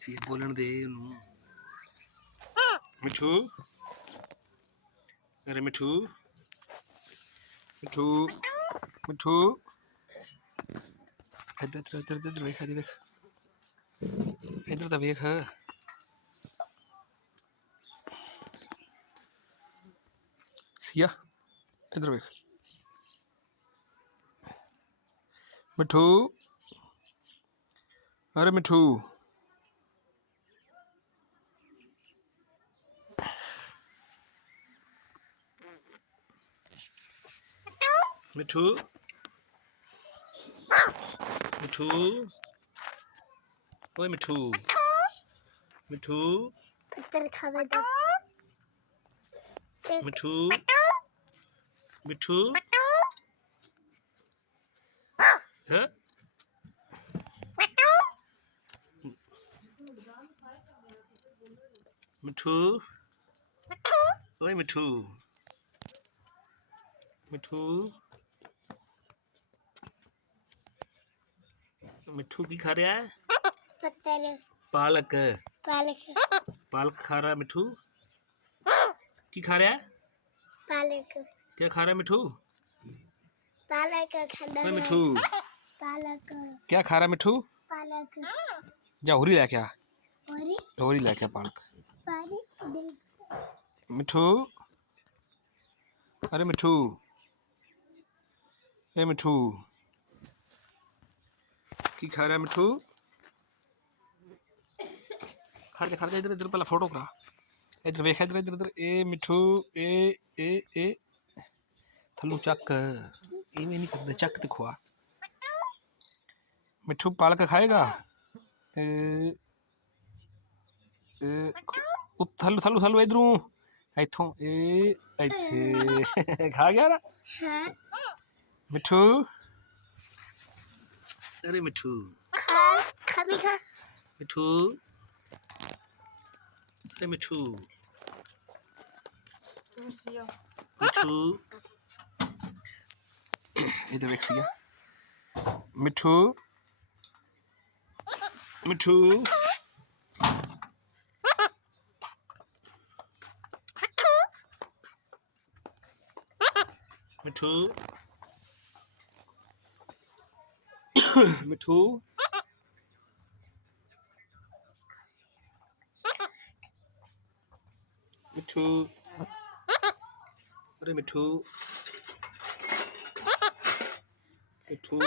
सी बोलन दे उन्होंने। मिठू, अरे मिठू, मिठू, मिठू, इधर इधर इधर इधर वेख, इधर वेख, इधर तो वेख। सिया इधर वेख। मिठू, अरे मिठू, मिठू, मिठू, ओए मिठू, मिठू, मिठू, मिठू, हाँ? मिठू, ओए मिठू, मिठू, मिठू की खा रहा है? पालक, पालक, पालक खा रहा है मिठू। की खा रहा है? पालक, क्या खा रहा है मिठू? पालक खाना ओए है। मिठू, पालक, क्या खा रहा है मिठू? पालक, जा होरी लेके आ, और होरी लेके आ पालक। पानी मिठू, अरे मिठू, ए मिठू, की खा रहा है मिठू? खड़ जा इधर इधर, पहला फोटो करा। इधर वेख, इधर इधर इधर। ए मिठू, ए थल्लू चक, इवें नहीं करते, चक ते खुआ। मिठू पालक खाएगा? थल्लू थल्लू थल्लू इधरों, इथों इथे खा गया ना मिठू। अरे मिठू, खा भी खा। मिठू, अरे मिठू, मिठू, इधर देख सिया। मिठू, मिठू, मिठू, मिठू, मिठू, अरे मिठू, मिठू।